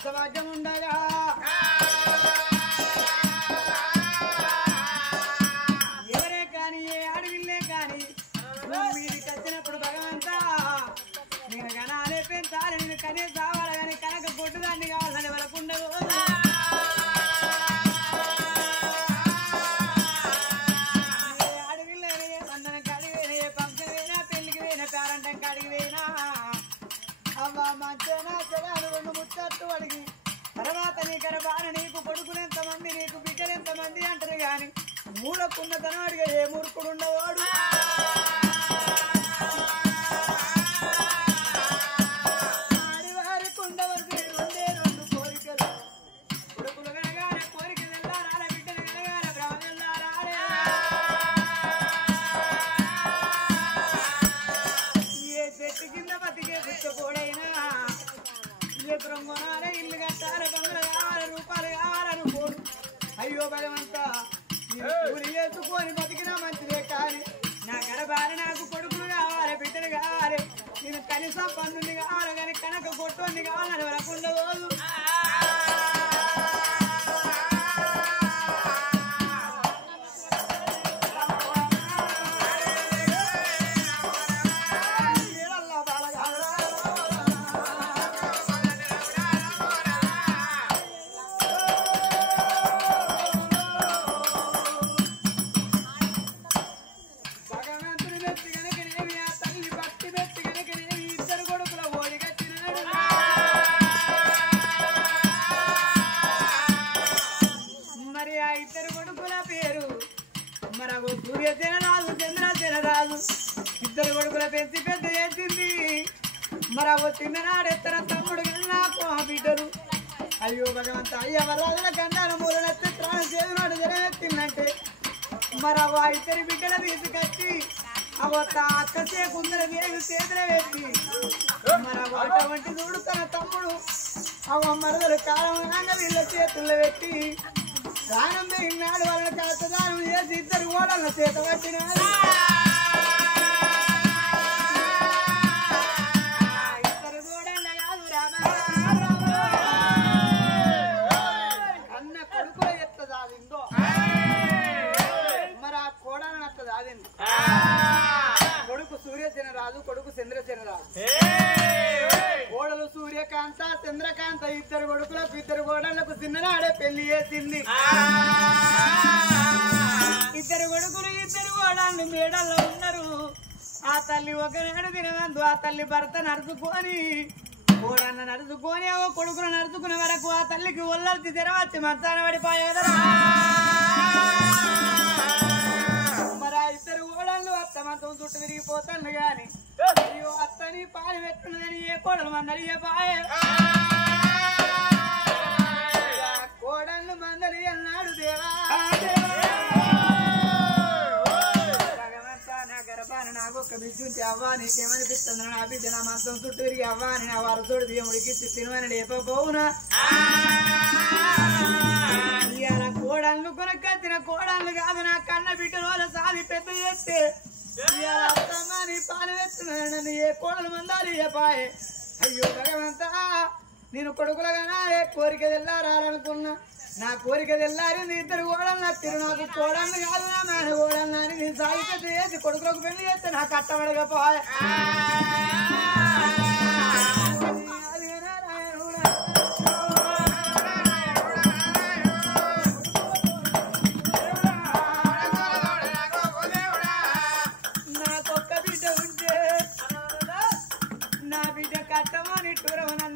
సమాజముండగా ఎవరే కాని ఏ అడవిల్లే కాని వీరికి వచ్చినప్పుడు భగవంతా నేను గణాలే పెంచాలి నేను కనే సావాలి కానీ కనక కొట్టుదాన్ని కావాలని వరకుండదు అడిగి తర్వాత నీ గర్భాన నీకు కొడుకులెంతమంది నీకు బిడ్డలెంతమంది అంటారు గాని మూలకున్న తనవాడిగా ఏ మూర్ఖుడు ఉండవాడు ఆడివారికి ఉండవలసి రెండే రెండు కోరికలు కొడుకులు కనగానే కోరికలు వెళ్ళారాలే బిడ్డలు కనగానే భ్రమ వెళ్ళారాలే ఏ చెట్టు కింద బతికే పుచ్చపోడైనా ఎకరం కొనాలి ఇల్లు కట్టాలి బంగ్లా కావాలి రూపాయలు కావాలని కోరు అయ్యో భగవంతా కూలి వేసుకొని బతికినా మంచిదే కానీ నా గర్భాన్ని నాకు కొడుకులు కావాలి బిడ్డలు కావాలి నేను కనీసం పన్నుని కావాలి కానీ కనక కొట్టుని కావాలని వరకుండదు సూర్యసేనరాజు చంద్రసేనరాజు ఇద్దరు కొడుకుల పెంచి పెద్ద చేసింది మరి అవ్వ చిన్ననాడెత్తన తమ్ముడు నాకు ఆ బిడ్డలు అయ్యో భగవంత అయ్య వరాజుల గండాల మూలనెత్తి ప్రాణం చేసినాడు జనెత్తిందంటే మరి అవ్వ ఇద్దరి బిడ్డలు తీసుకొచ్చి అవ్వ అక్క చేకుందర వేసి చేతులు పెట్టి మరి అవ్వ అటువంటి చూడు తన తమ్ముడు అవ్వ మరదలు కాలం వీళ్ళ చేతుల్లో పెట్టి దానం తిన్నాడు వాళ్ళని కాస్త దానం చేసి ఇద్దరు ఓడల చేత పట్టినాడు ఇద్దరు కూడా కాదు అన్న కొడుకుల ఎత్త దాదిందో మరి ఆ కోడలను అత్త దాదింది కొడుకు సూర్యసేనరాజు కొడుకు చంద్రసేనరాజు కోడలు సూర్యకాంత చంద్రకాంత ఇద్దరు కొడుకులకు ఇద్దరు కోడళ్లకు చిన్ననాడే పెళ్లి చేసింది ఇద్దరు కొడుకులు ఇద్దరు కోడళ్ళు మేడల్లో ఉన్నారు ఆ తల్లి ఒకనాడు తినవందు ఆ తల్లి భర్త నడుచుకొని కోడన్న నడుచుకొని కొడుకులు నడుచుకునే వరకు ఆ తల్లికి ఒళ్ళల్చి తెరవచ్చి మంచాన పడిపోయేదరా మరి ఆ ఇద్దరు కోడళ్ళు అత్త మంచం చుట్టూ తిరిగిపోతాను గాని అయ్యో అత్తని పాలు పెట్టున్నదని ఏ కోడలు మందలి ఏ పాయ కోడళ్ళు మందలి అన్నాడు దేవా భగవంతా నా గర్భాన నాకు ఒక బిడ్డుంటే అవ్వా నీకేమనిపిస్తుంది నా బిడ్డ నా మంచం చుట్టూ తిరిగి అవ్వా నా వరసోడు దేవుడికి తినమని లేకపోవునా ఇవాళ కోడళ్ళు కొనకత్తిన కోడళ్ళు కాదు నా కన్న బిడ్డ రోజు సాది పెద్ద చేస్తే నీ పాలు వేస్తున్నాను ఏ కోడలు మందాలి ఏ పాయే అయ్యో భగవంతా నేను కొడుకులగానా ఏ కోరిక తెల్లారాలనుకున్నా నా కోరిక తెల్లారింది ఇద్దరు కోడలు నచ్చారు నాకు కోడళ్ళు కాదు నా మేన కోడలు అని నేను సాగి పెద్ద చేసి కొడుకులకు పెళ్లి చేస్తే నాకు కట్టబడకపోయే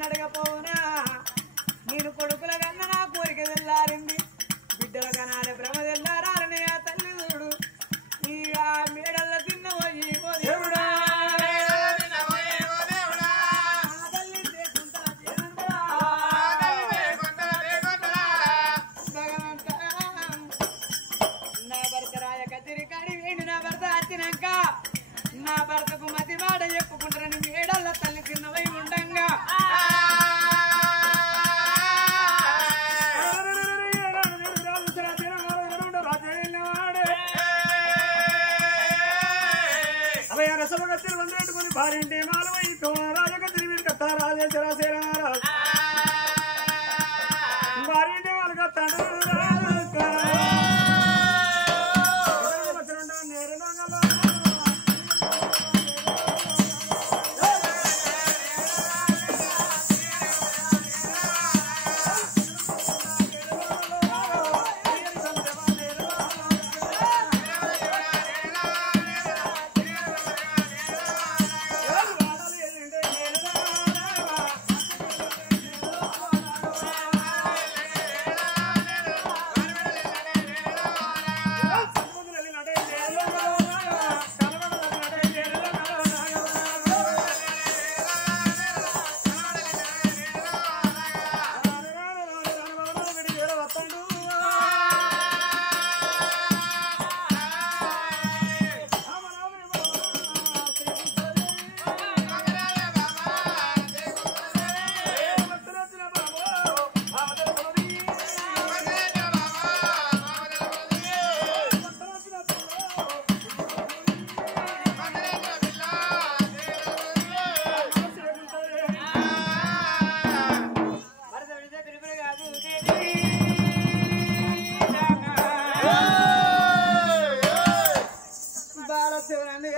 అడగపోవునా నేను కొడుకుల కన్నా నా కోరిక తెల్లారింది బిడ్డల కనాలి భ్రమ తెల్లారాలని ఆ తల్లి చూడు ఈ ఆ మేడల్లో తిన్నపోయి దేవుడా నా భర్త రాయ కచేరి కాడి వేండి నా భర్త వచ్చినాక నా భర్తకు మతి మాట చెప్పుకుంటారని మేడల్ల తల్లి తిన్నవై ఉండంగా భార్య రాజకత్రి కట్ట రాజేశ్వర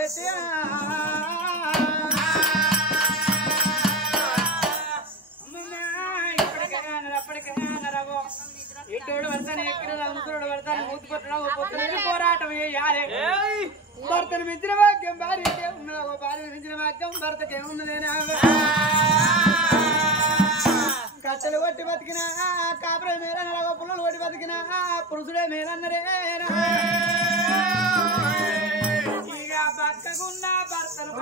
పెట్టి ఇటోడు పడతాను ఎక్కడ ముసరుడు పడతాను మూతి కొట్టడం పొద్దున పోరాటం చేయాలి భర్తను మించిన వాక్యం భార్యకే ఉన్నదో భార్య మించిన వాక్యం భర్తకే ఉన్నదేనా కట్టెలు కొట్టి బతికినా కాపురం మేలన్నరా పుల్లలు కొట్టి బతికినా పురుషుడే మేలన్నరేనా ఇక పక్కకున్న భర్తను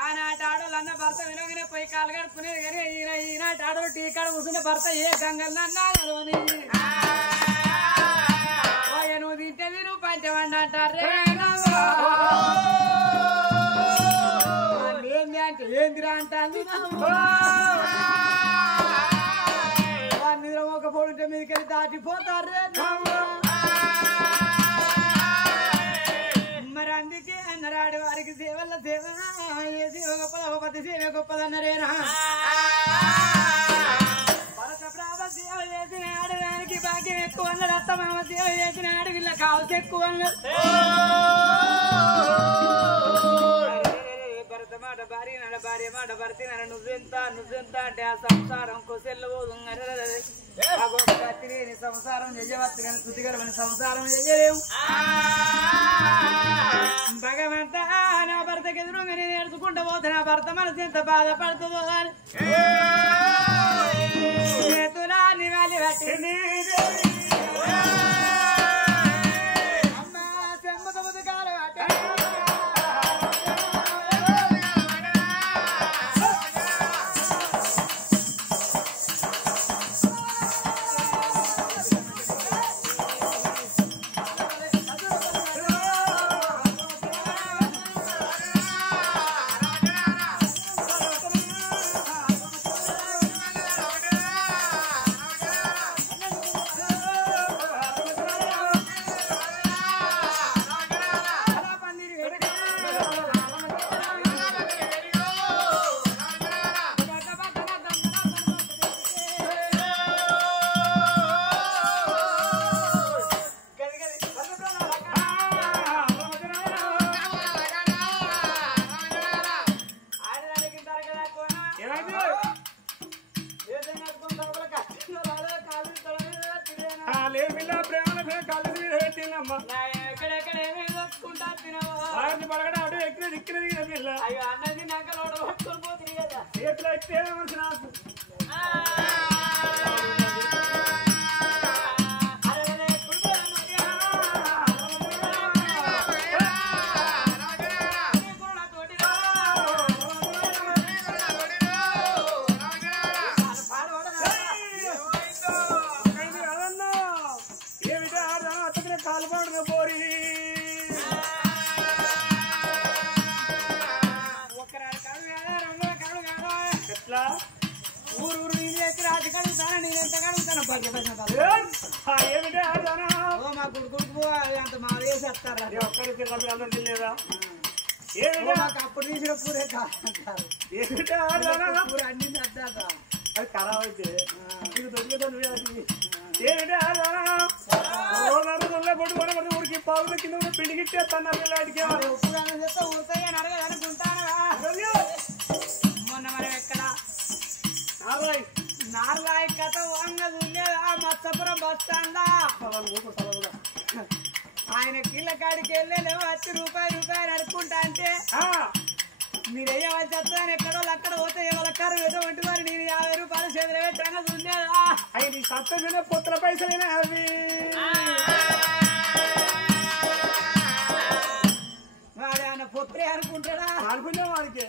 ఆనాటి ఆడోళ్ళన్న భర్త వినగానే పోయి కాలు కడుపుకునేది కానీ ఈనాటి ఆడోళ్ళు టీ కాడ కూర్చున్న భర్త ఏ గంగన్నా నువ్వు తింటే మీరు పంచమండి అంటారే ఏంది అంటే ఏందిరా అంటాంది నిద్ర ఒక పోడుంటే మీదకెళ్ళి దాటిపోతారే మరి అందుకే అన్నరాడు వారికి సేవల్ల సేవ ఏ సేవ గొప్పది ఒకపతి సేవ గొప్పదన్నరేనా భరత ప్రాభ సేవ చేసిన ఆడదానికి భాగ్యం ఎక్కువ అన్నారు అత్తమామ సేవ చేసిన ఆడు వీళ్ళ కావలసి ఎక్కువ అన్నారు భరత మాట భార్య నడ భార్య మాట భర్త నడ నువ్వెంత అంటే ఆ సంసారం కొసెల్లు తిరిగి సంసారం చెయ్యవచ్చు కానీ శుద్ధికరమైన సంసారం చెయ్యలేము భగవంత నా భర్తకి ఎదురుగా నేను నేర్చుకుంటూ పోతే నా భర్త మనసు ఎంత బాధపడుతుందో అని చేతులా నివాళి పట్టింది అమ్మా చెమ్మక ముదుకాలు అయ్యో అన్నది నాక లోడ పట్టుకొని పోతుంది కదా చేతిలో ఇస్తే నాకు మా కొడుకు అంత మా వేసేస్తారా అప్పుడు తీసిన పూరే కాదంటారు పూర అన్ని చేస్తారా అది ఖరాబ్ అయితే ఊరికి పావుల కింద పిండి గిట్టేస్తాను పిల్లాడికి చెప్తా ఊరుతాయని అడగదనుకుంటాను మొన్న మనం ఎక్కడ నార్లాయి కథ వంగదు ఉండేదా మత్సపురం బస్ స్టాండా ఆయన కీళ్ళ కాడికి వెళ్ళే వచ్చి రూపాయి నడుపుకుంటా అంటే మీరు వేయవలసి వస్తుందని ఎక్కడో అక్కడ పోతే వాళ్ళ కర్ర ఎటువంటి వారు నేను 50 రూపాయలు చేతులు పెట్టాను ఉండేదా అవి సత్తమైన పొత్తుల పైసలేనా అవి వాడు ఆయన పొత్రే అనుకుంటాడా అనుకునే వాడికి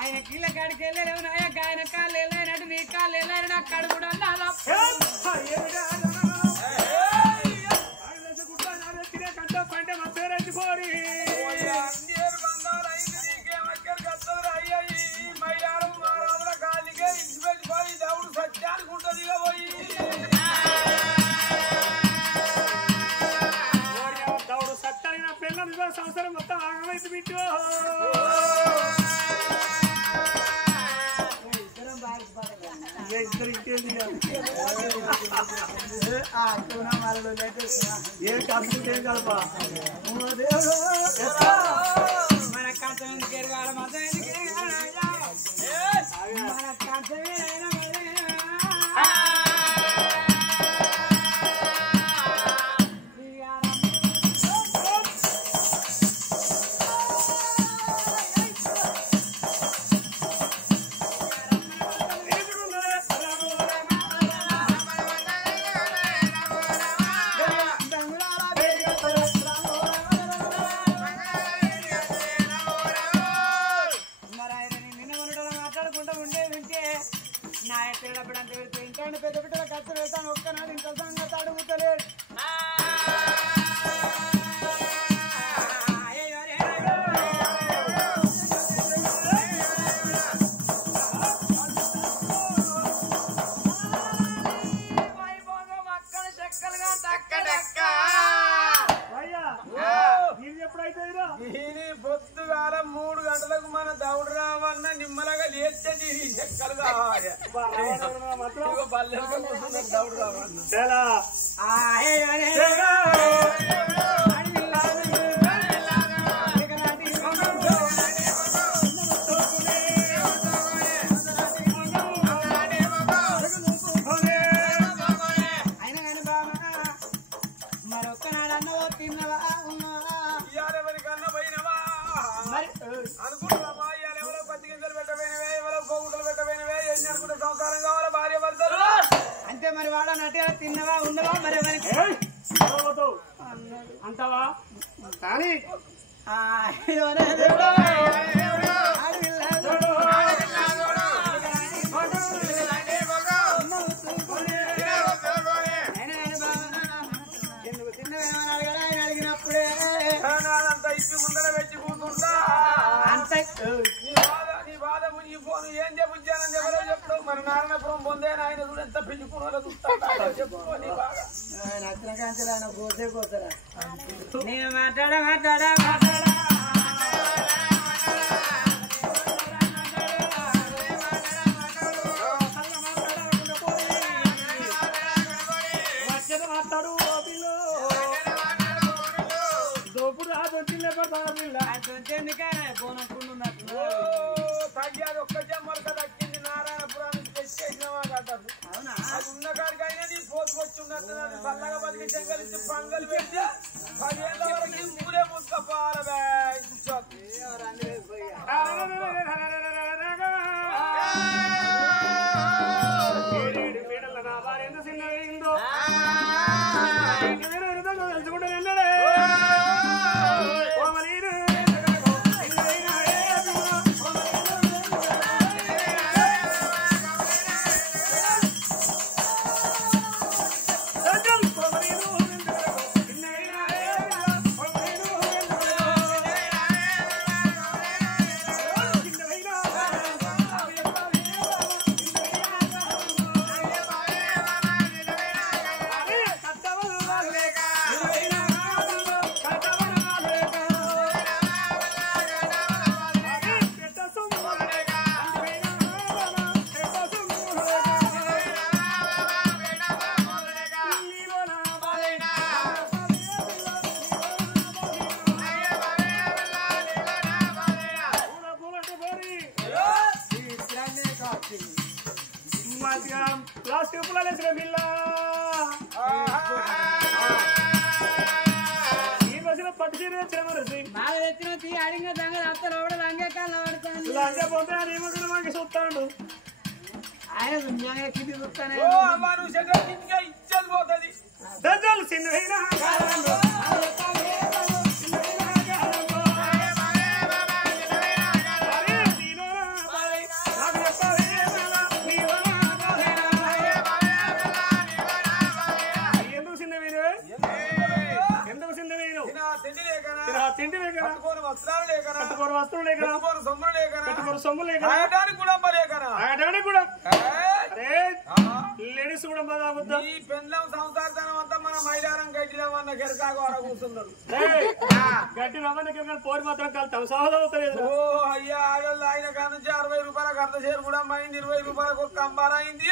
ఆయన కీళ్ళ కాడికి వెళ్ళలేవు ఆయన కాళ్ళు వెళ్ళానట్టు నీ కాళ్ళు వెళ్ళారు నాకు కాడు కూడా పంటే మా పేరు ఎత్తుకోరి దేవుడు సత్యానికి ఉంటుంది దేవుడు సత్యానికి నా పిల్లలు సంవత్సరం మొత్తం ఆగమైతే బిట్టు ఇద్దరు ఇంకేంది ఏం కలుపుకుంటే ఏం కలపా మన కంచం ఎందుకు ఎరగాలి మతం ఎందుకు ఎరగాలి మన కంచమే పెద్ద బిడ్డల ఖర్చు వెళ్తాను ఒక్కనాడు ఇంత సంగతి అడుగుతలేదు పొద్దుగాల 3 గంటలకు మన దౌడు రావన్న నిమ్మలగా లేచేది చెక్కలు కావాలి దౌడు రావన్న అంటే మరి వాడ నటే తిన్నవా ఉన్నవా మరి అంటావా కానీ ఎందుకు తిన్నవేమని అడిగినప్పుడే అంత ఇచ్చి ముందర పెట్టి కూర్చుంటా అంత నీ బాధ నీ ఫోన్ ఏం చెప్పుచ్చానని ఎవరో చెప్తావు మన నారాయణపురం పొందేనా ఆయన చూడు ఎంత పెంచుకున్నారో చూస్తా చెప్పు నీ బాధ నచ్చిన కాంచెలు ఆయన పోతే పోతారా నేను మాట్లాడా మాట్లాడు దోపుడు ఎందుకనే పోననుకుంటున్నట్టు తగ్గాది ఒక్క జమ్మలక దక్కింది నారాయణపురానికి తెచ్చేసినవా కట్టారు అవునా అది ఉన్న కాడికైనా నీ పోతుకొచ్చున్నట్టు చల్లగా బతికి చెంగలిచ్చి పంగలు పెట్టి 10 ఏళ్ళ వరకు ఊరే ముసుకపోవాలి ఆయన దున్యాగా కింది చూస్తానే ఇచ్చేది పోతుంది తిండి లేక వస్త్రాలు లేక సొమ్ము లేక ఆడటానికి కూడా లేడీస్ కూడా బాగా ఈ పెండ్లం సంసారతనం అంతా మన మైదానం గడ్డి రవ్వన్న కెరకాకు ఆడ కూర్చున్నారు గడ్డి రవ్వన్న కెరకాకు పోరి మాత్రం కలుతాం సహోదరు ఓ అయ్యా ఆడోళ్ళు ఆయన కాడ నుంచి 60 రూపాయలకు అర్ధ చేరు కూడా అయింది 20 రూపాయలకు ఒక కంబార అయింది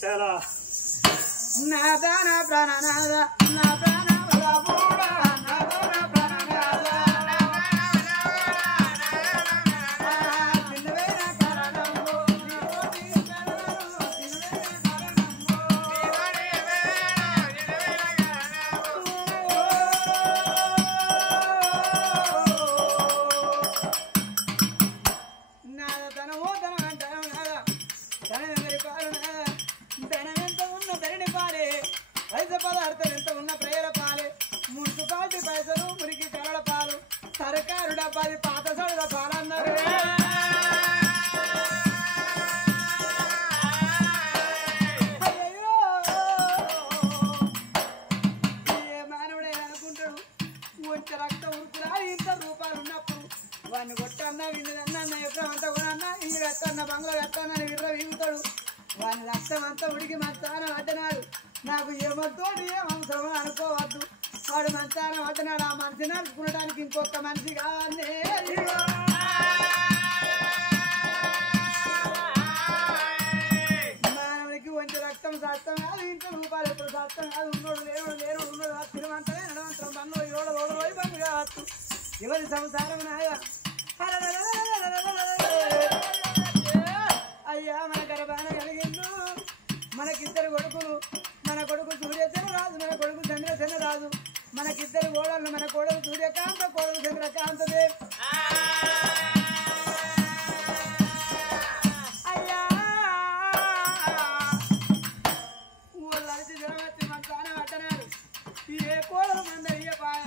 చాలా నా ప్రాణ ప్రాణనాథ నా ప్రాణ బలపూడా నా ప్రాణ ప్రాణనాథ చిన్నవేన కారణంలో నీకోటి కారణంలో చిన్నవేన కారణంలో నాద తనమో తన అంటాను నాద తన ఎవరి పాలు నాద ధనమెంత ఉన్న ధరణి పాలే పైస పదార్థం ఎంత ఉన్న ప్రేర పాలే మున్సిపాలిటీ పైసలు మురికి కరల పాలు సర్కారు డబ్బాది పాత సడుల పాలన్నారు అయ్యయ్యో ఏ మానవుడైనా అనుకుంటాడు వచ్చే రక్త ఉరుకులా ఇంత రూపాయలు ఉన్నప్పుడు వాడిని కొట్టన్నా విన్నదన్నా ఎప్పుడు అంతా కొనన్నా ఇల్లు కట్టన్నా బంగ్లా కట్టన్నా విర్ర వీగుతాడు వాని రక్తం అంతా ఉడికి మంచానం అడ్డనాడు నాకు ఏమతోటి ఏం అవసరమో అనుకోవద్దు వాడు మంచానం అడ్డనాడు ఆ మనిషి నడుచుకునడానికి ఇంకొక మనిషి కావాలి మానవునికి కొంచెం రక్తం సత్తం కాదు ఇంట్లో రూపాయలు ఎప్పుడు సత్తం కాదు ఉన్నోడు లేనుడు ఉన్నోడు తిరుమంతమే నడవంతరం బండ్లో ఏడు పోయి బండ్లు కావచ్చు ఎవరి సంసారం నాయా అయ్యా మన గర్భాన కలిగిండు మనకిద్దరు కొడుకులు మన కొడుకు సూర్యచంద్రరాజు మన కొడుకు చంద్రచంద్రరాజు మనకిద్దరు కోడళ్ళు మన కోడలు సూర్యకాంత కోడలు చంద్రకాంతదే అయ్యా ఊళ్ళకి జ్వరం వచ్చి మన తానే పట్టనాడు ఏ కోడలు మంద అయ్యపాయ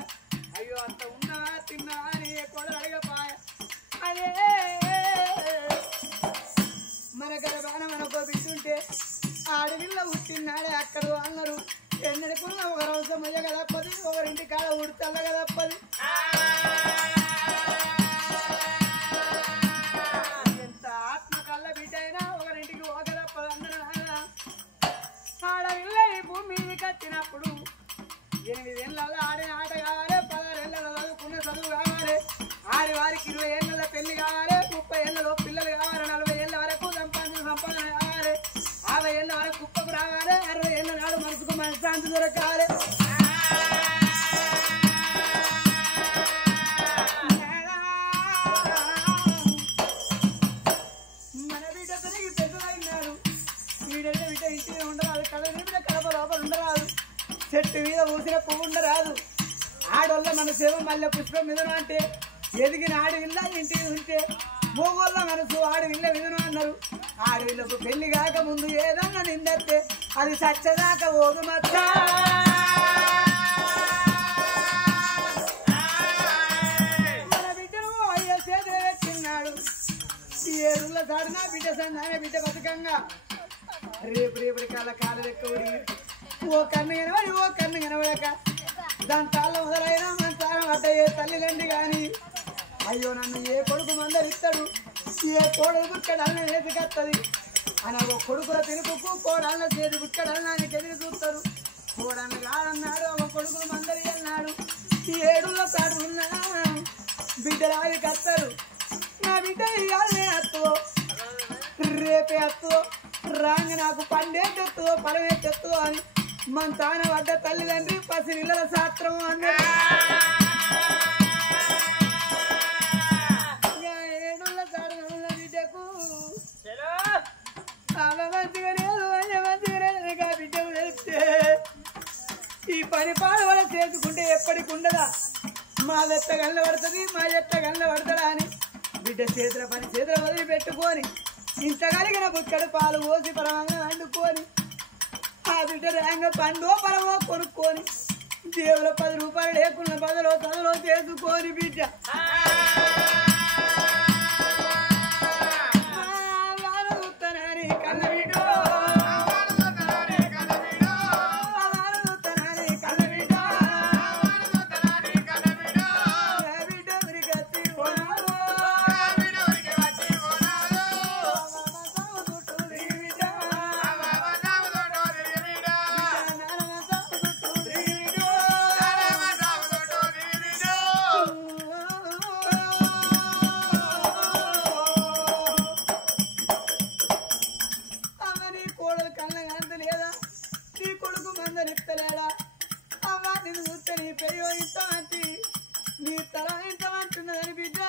అయ్యో అంత ఉన్నా తిన్నా అని ఏ కోడలు అడగపాయ అదే మన గర్భాన మనకు బిడ్డుంటే ఆడవిల్ల పుట్టినాడే అక్కడ అన్నారు ఎన్నడికున్న ఒక రోజు మొయ్య కదప్పది ఒకరింటి కాడ ఉడతల్ల కదప్పది ఎంత ఆత్మ కళ్ళ బిడ్డ అయినా ఒకరింటికి ఓకదప్పది అందరూ నాయన ఆడవిల్ల ఈ భూమి మీద కట్టినప్పుడు 8 ఏళ్ళలో ఆడిన ఆట కావాలి 16 ఏళ్ళలో చదువుకున్న చదువు కావాలి ఆడివారికి 20 ఏళ్ళలో పెళ్లి కావాలి 30 ఏళ్ళలో పిల్లలు కావాలి 40 ఏళ్ళ వరకు సంపాదన కావాలి 50 ఏళ్ళ వరకు కుప్పకు రావాలి 60 ఏళ్ళ నాడు మనసుకు మనశ్శాంతి దొరకాలి మన బిడ్డ పెరిగి పెద్దలైనారు వీడైన బిడ్డ ఇంటికి ఉండరాదు కళ్ళ బిడ్డ కడప లోపల ఉండరాదు చెట్టు మీద ఊసిన పువ్వు ఉండరాదు ఆడోళ్ళ మన సేవ మళ్ళీ పుష్పం మిదను అంటే ఎదిగిన ఆడవిల్ల ఇంటికి ఉంటే మూగోళ్ళ మనసు ఆడవిల్ల విధను అన్నారు ఆడవిల్లకు పెళ్లి కాక ముందు ఏదన్నా నిందస్తే అది సచ్చదాకా ఓదు మచ్చ మన బిడ్డను అయ్యో చేతులు పెట్టిన్నాడు 7 సాడినా బిడ్డ సందానే బిడ్డ బతుకంగా రేపటి కాలు లెక్క ఉడిగి ఓ కన్ను కనబడి ఓ కన్ను కనబడక దాని తాళ్ళ మొదలైనా మన తాళం అడ్డయ్యే తల్లిదండ్రి కానీ అయ్యో నన్ను ఏ కొడుకు మందరిస్తాడు ఏ కోడలు బుక్కడల్ని వేసుకొస్తుంది అని ఒక కొడుకుల తిరుపుకు కోడళ్ళ చేతి బుక్కడల్ని ఆయన ఎదురు చూస్తారు కోడళ్ళు కాదన్నాడు ఒక కొడుకులు మందరి అన్నాడు 7 సాడు ఉన్నా బిడ్డలాగి కత్తారు నా బిడ్డ ఇవాళనే అత్తువో రేపే అత్తువో రాంగ నాకు పండే తెత్తువో పరమే తెత్తువో అని మన తాన పడ్డ తల్లిదండ్రి పసిరిళ్ళ శాస్త్రం అన్నారు 7 సాడు ఉన్న బిడ్డకు ఆమె మంచిగా లేదు అయ్య మంచిగా లేదు బిడ్డకు తెలిస్తే ఈ పని పాడవల చేసుకుంటే ఎప్పటికి ఉండదా మా ఎత్త గల్ల పడుతుంది మా ఎత్త గల్ల పడతాడా అని బిడ్డ చేతుల పని చేతుల వదిలి పెట్టుకొని ఇంత కలిగిన బుక్కడు పాలు పోసి పరమంగా వండుకొని ఆ బిడ్డ రేంగ పండు పరమో కొనుక్కొని దేవుల 10 రూపాయలు లేకున్న బదులో చదువులో చేసుకొని బిడ్డ కన్న బిడ్డ సంబంధం ఇస్తలేడా అవ్వ నిన్ను చూస్తే నీ పెయ్యో ఇంత మంచి నీ తల ఇంత మంచున్నదని బిడ్డ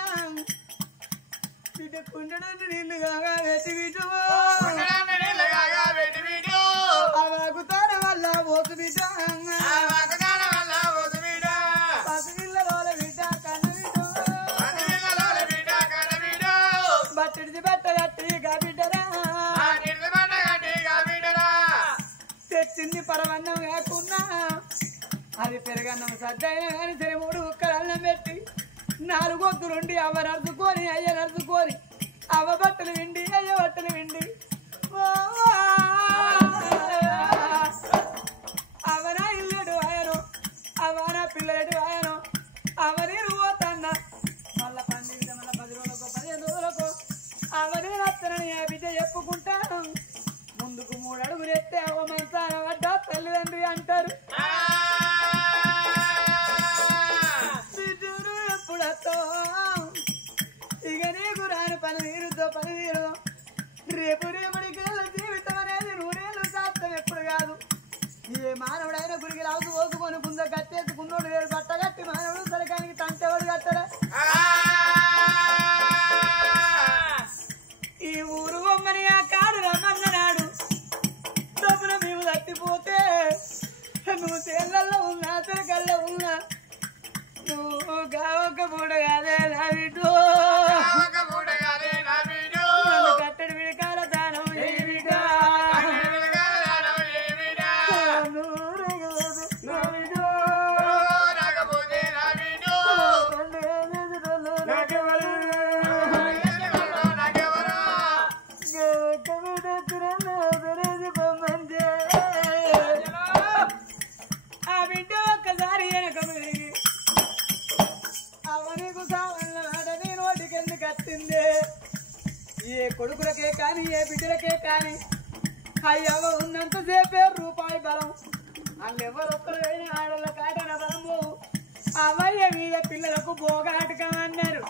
బిడ్డ కుండడానికి నీళ్లు కాగా వేసి బిడ్డ అవాగుతాన వల్ల పోతు బిడ్డ పసిపిల్లల బిడ్డ కన్న బిడ్డ బట్టడిది బట్ట కట్టి బిడ్డరా తెచ్చింది పరవన్నం కాకున్నా అది పెరగన్నం సద్దైనా కానీ సరే 3 ముక్కలు అన్నం పెట్టి 4 వద్దులుండి అవ్వ నడుచుకొని అయ్య నడుచుకొని అవ్వ బట్టలు విండి అయ్య బట్టలు విండి అవనా ఇల్లెడు ఆయను అవనా పిల్లడు ఆయను అవని పోతన్న మళ్ళా 12 మళ్ళా 10 రోజులకు 15 రోజులకు అవని నచ్చనని ఏ బిడ్డ చెప్పుకుంటాను ముందుకు 3 అడుగులు ఎత్తే అవ్వ మంచాన పడ్డా తల్లిదండ్రి అంటారు ఇక నీకు రాని పని తీరు రేపు రేపటికి జీవితం అనేది 100 ఏళ్ళు శాస్త్రం ఎప్పుడు కాదు ఏ మానవుడైనా గురికి రాజు ఓసుకొని గుంజ కట్టేసుకున్నోడు లేడు బట్ట కట్టి మానవుడు సరకానికి తంటేవాడు కట్టరా ఈ ఊరు బొమ్మని ఆ కాడు రమ్మన్నాడు డబ్బున మేము తట్టిపోతే నువ్వు తేళ్లలో ఉన్నా తెరకల్లో ఉన్నా నువ్వు కావక మూడ కాదే నా బిడ్డు కట్టడి విడకాల దానం ఆ బిడ్డ ఒక్కసారి వెనక అవనికి సావన్నది నోటికెందుకు వచ్చింది ఏ కొడుకులకే కానీ ఏ బిడ్డలకే కానీ అయ్యవ ఉన్నంతసేపే రూపాయి బలం వాళ్ళు ఎవరొక్కరైనా ఆడల కాటన బలము అవయ్య మీద పిల్లలకు భోగాటకం అన్నారు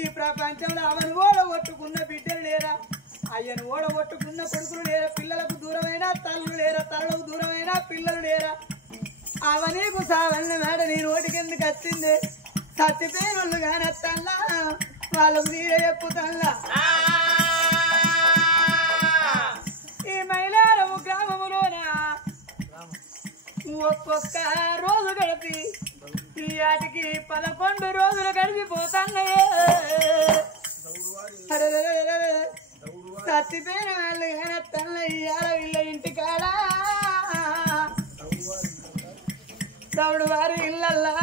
ఈ ప్రపంచంలో అవను ఓడగొట్టుకున్న బిడ్డలు లేరా అయ్యను ఓడగొట్టుకున్న కొడుకులు లేరా పిల్లలకు దూరమైనా తల్లు లేరా తల్లకు దూరమైనా పిల్లలు లేరా అవనీకు సావన్న మేడ నీ నోటికెందుకు వచ్చింది చచ్చిపోయినోళ్ళు కానీ తల్లా వాళ్ళకు నీరే చెప్పుతల్లా ఈ మైలారము గ్రామములోన ఒక్కొక్క రోజు గడిపి ఈ ఆటికి 11 రోజులు గడిపిపోతాన్నాయే చచ్చిపోయిన వాళ్ళు కానీ తల్ల ఇయ్యాల వీళ్ళ ఇంటికాడ తవుడు వారి ఇళ్ళల్లా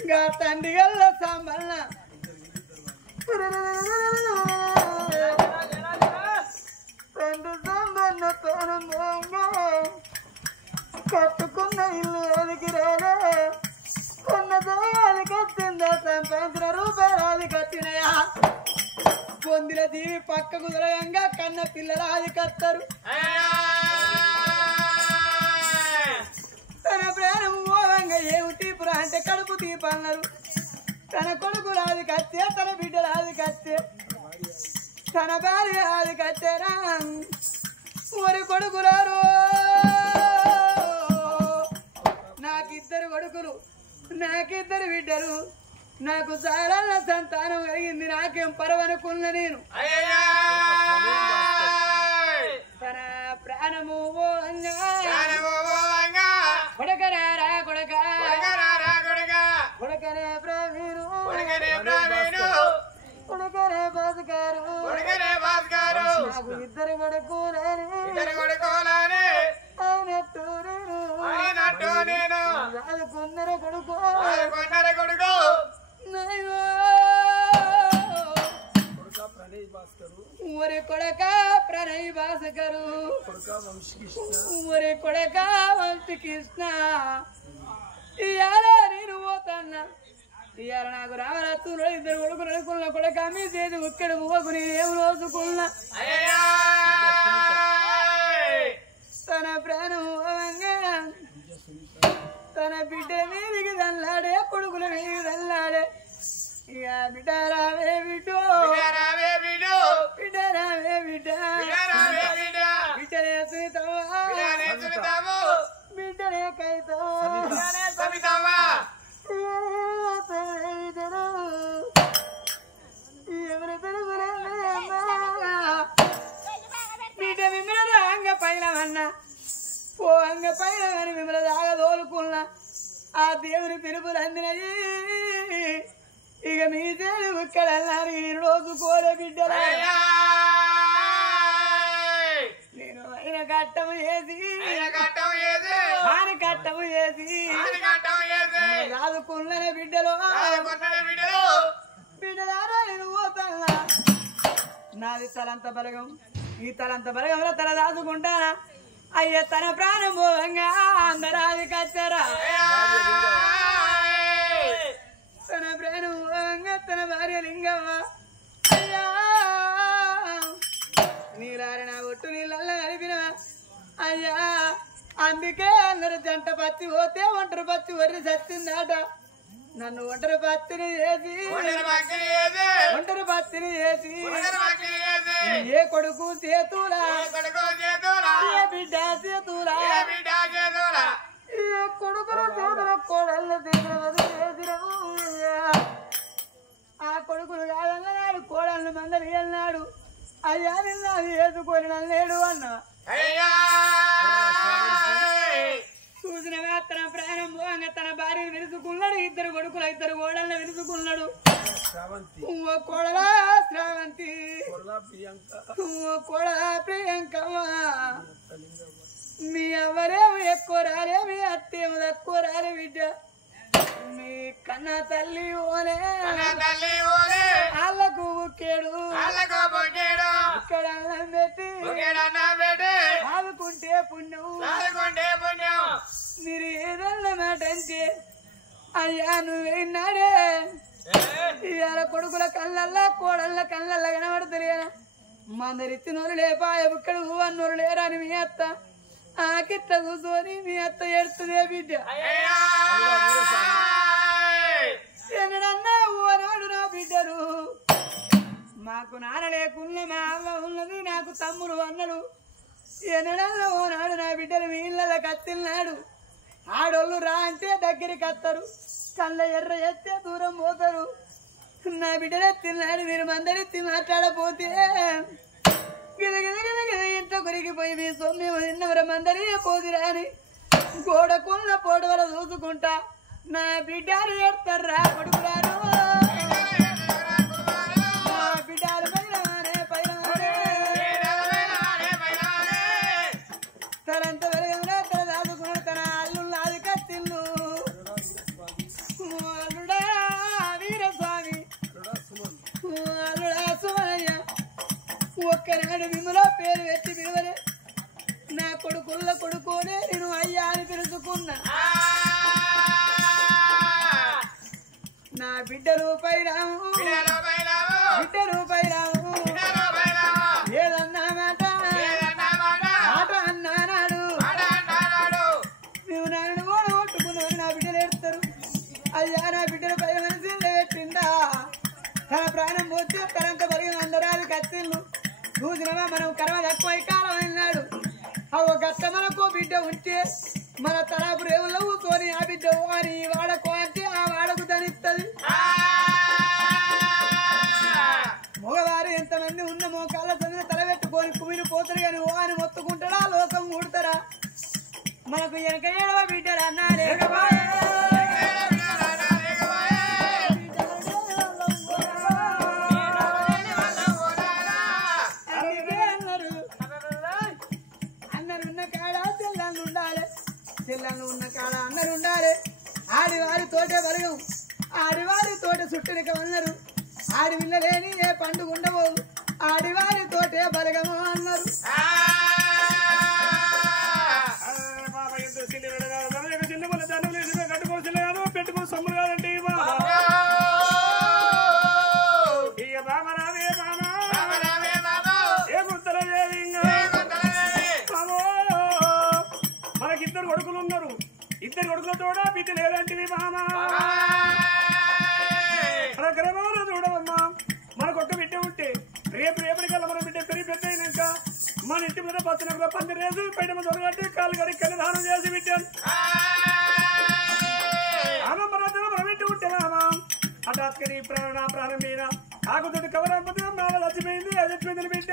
ఇంకా తండ్రి గల్ల సాంబల్ల రెండు సాంబన్న పేరుగా కట్టుకున్న ఇల్లు అదికి రాలే కొన్నదో అది కట్టిందా సంపాదించిన రూపాయలు అది కట్టినయా పొందిన దీవి పక్కకు దొరకంగా కన్న పిల్లలు అది కట్టారు తన ప్రాణం మోదంగా ఏమిటి పురా అంటే కడుపు తీపన్నారు తన కొడుకులు అది కట్టే తన బిడ్డలు అది కట్టే తన భార్య అది కట్టేరా ఒరి కొడుకులారు నాకిద్దరు కొడుకులు నాకిద్దరు బిడ్డలు నాకు చాలా సంతానం కలిగింది నాకేం పరవనుకున్న నేను తన ప్రాణము కొడకరారా కొడక కొడకరే ప్రవీణు కొడకరే భాస్కరు నాకు ఇద్దరు కొడుకులని కొందరు కొడుకు ఒరే కొడక ప్రణయ్ భాస్కరు ఒరే కొడక వంశకృష్ణ ఇయాల నేను పోతాన్నా ఇయాల నాకు రామరత్తులు 2 కొడుకులు అనుకున్న కొడక మీ చేతి ఉక్కడు మువ్వకు నేనేం రోజుకున్నా తన ప్రాణం తన బిడ్డ మీదికి దల్లాడే కొడుకుల మీదికి దల్లాడే ఇక బిడ్డ రావే బిడ్డో బిడ్డ రావే బిడ్డ బిడ్డనే సునీతవ్వా బిడ్డనే కైతవ్వా ఎవరి బిడ్డ మిమ్మల్ని అంగ పైన అన్నా ఓ అంగ పైన అని మిమ్మల్ని దాగా తోలుకున్నా ఆ దేవుని పిలుపులు అందినయి ఇక మీ దేవుడు ఇక్కడ నేను రోజు కోరే బిడ్డలా నేను ఆయన కట్టము చేసి ఆయన కట్టము చేసి రాదుకున్న బిడ్డలో బిడ్డలారా నేను పోతానా నాది తలంత బలగం ఈ తలంత బలగంలో తల దాచుకుంటానా అయ్య తన ప్రాణం పోవంగా అందరాది కచ్చరా తన ప్రాణం పోవంగా తన భార్య లింగమ్మ అయ్యా నీలారి నా ఒట్టు నీళ్ళల్లో కలిపినవా అయ్యా అందుకే అందరు జంట పత్తి పోతే ఒంటరి పత్తి వరి చచ్చిందాట నన్ను ఒంటరి పత్తిని చేసి ఏ కొడుకు చేతులా ఏ బిడ్డ చేతులా ఏ కొడుకుల చేతుల కోడళ్ళ చేతుల ఆ కొడుకులు కాదన్నాడు కోడళ్ళు మందలు వెళ్ళినాడు అయ్యా నిన్న వేసుకొని నన్నేడు అన్నా చూసినగా తన ప్రాణం పోగా తన భార్యను విరుచుకున్నాడు ఇద్దరు కొడుకులు ఇద్దరు కోడళ్ళని విరుచుకున్నాడు ఓ కోడలా శ్రావంతి ఓ కోడలా ప్రియాంకమ్మ మీ ఎవరేమో ఎక్కువ రాలే మీ అత్తేమో తక్కువ రాలే బిడ్డ మీ కన్న తల్లి ఓనే వాళ్ళకు కేడు ఇక్కడ అన్నం పెట్టి ఆదుకుంటే పుణ్యం మీరు ఏదన్నా మాట అంటే అయ్యా నువ్వేనాడే ఇవాళ కొడుకుల కళ్ళల్లా కోడళ్ళ కళ్ళల్లా కనబడతలేనా మందరిచ్చి నోరు లేపాయ ఇక్కడ అన్నోరు లేరా అని మీ అత్త ఆకిట్ట కూర్చొని మీ అత్త ఏడుతుందే బిడ్డ ఎన్నడన్నా ఓనాడు నా బిడ్డరు మాకు నాన్న లేకున్నా మా అమ్మ ఉన్నది నాకు తమ్ముడు అన్నడు ఎన్నడన్నా ఓనాడు నా బిడ్డలు మీ ఇళ్ళకి కత్తిన్నాడు ఆడోళ్ళు రా అంటే దగ్గరికి వస్తారు కళ్ళ ఎర్ర ఎత్తే దూరం పోతారు నా బిడ్డలే తిన్నాడు మీరు మందరెత్తి మాట్లాడపోతే ఇంత కొరిగిపోయి మీ సొమ్ము ఎన్నవర మందరి పోదిరా అని గోడ కొన్న పోడవల చూసుకుంటా నా బిడ్డలు ఏడతారా కొడుకురారు బిడ్డలు తనంత వెలగంలో తన దాదుకున్నాడు తన అల్లు నాది కత్తిల్లు అల్లుడా వీరస్వామి అల్లుడా సుమయ్య ఒక్కనాడు మిమ్మలో పేరు పెట్టి పిలువలే నా కొడుకుల్ల కొడుకోనే నేను అయ్యా అని పిలుచుకున్నా నా బిడ్డ రూపాయి రాము బిడ్డ రూపాయి రాము ఏదన్నా మాట ఆట అన్నాడు నువ్వు నన్ను కూడా కొట్టుకున్నావు నా బిడ్డలు ఏడుస్తారు అయ్యా నా బిడ్డల పై మనసు పెట్టిందా తన ప్రాణం పోతే తనంత పరిగిన అందరాలు కత్తిళ్ళు చూసినవా మనం కర్మ తక్కువ కాలం అన్నాడు అవు గట్ట మనకు బిడ్డ ఉంటే మన తలాపు రేవుల్లో కూర్చొని ఆ బిడ్డ అని వాడకు అంటే ఆ వాడకు ధనిస్తుంది మగవారు ఎంతమంది ఉన్న మోకాళ్ళ చదివిన తల పెట్టుకొని కుమిలి పోతారు కానీ ఓ అని మొత్తుకుంటారా లోకం ఊడతారా మనకు వెనక ఏడవ బిడ్డలు అన్నారే చెల్లెళ్ళు ఉన్న కాడ అందరు ఉండాలి ఆడివారి తోటే బలగం ఆడివారి తోట చుట్టూనిక అన్నారు ఆడి విల్లలేని ఏ పండుగ ఉండబోదు ఆడివారి తోటే బలగము అన్నారు పెట్టుకో సొమ్ము కాదండి మనకిద్దరు కొడుకులు ఉన్నారు ఇద్దరు కొడుకులతో బిడ్డ లేదంటివి మామా మన ఇంటి మీద పచ్చనప్పుడు పందిరేసి బయట దొరగట్టి కాలు కడి కళ్యాణం చేసి పెట్టాను ఇంటి ఉంటేనా హఠాత్కరి ప్రాణం మీద ఆకుతోటి కవరంపతి మాల చచ్చిపోయింది అది చెప్పింది బిడ్డ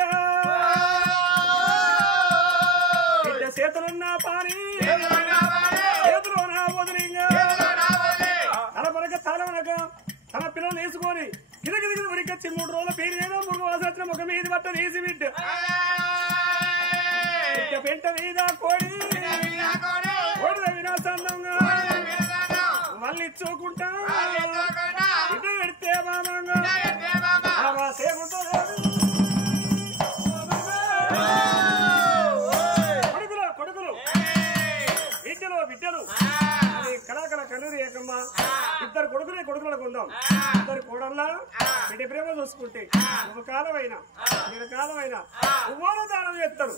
బిడ్డ చేతులున్న పాని చేతులు నా వదిలింగా తల మనక తల మనక తన పిల్లలు వేసుకొని గిరగిరి ఉరికొచ్చి 3 రోజుల పేరు మురుగవాసత్రం ఒక మీద బట్ట తీసి బిడ్డ పెంట మీద కోడి వినాశంగా మళ్ళీ చూకుంటా ఇది పెడితే బాగా కొడుకులు బిడ్డలు కళాకళ కన్నూరి ఏకమ్మా 2 కొడుకులకు ఉందాం 2 కోడల్లా బిడ్డ ప్రేమ చూసుకుంటే ఒక కాలమైనా 2 కాలమైనా దానం చేస్తారు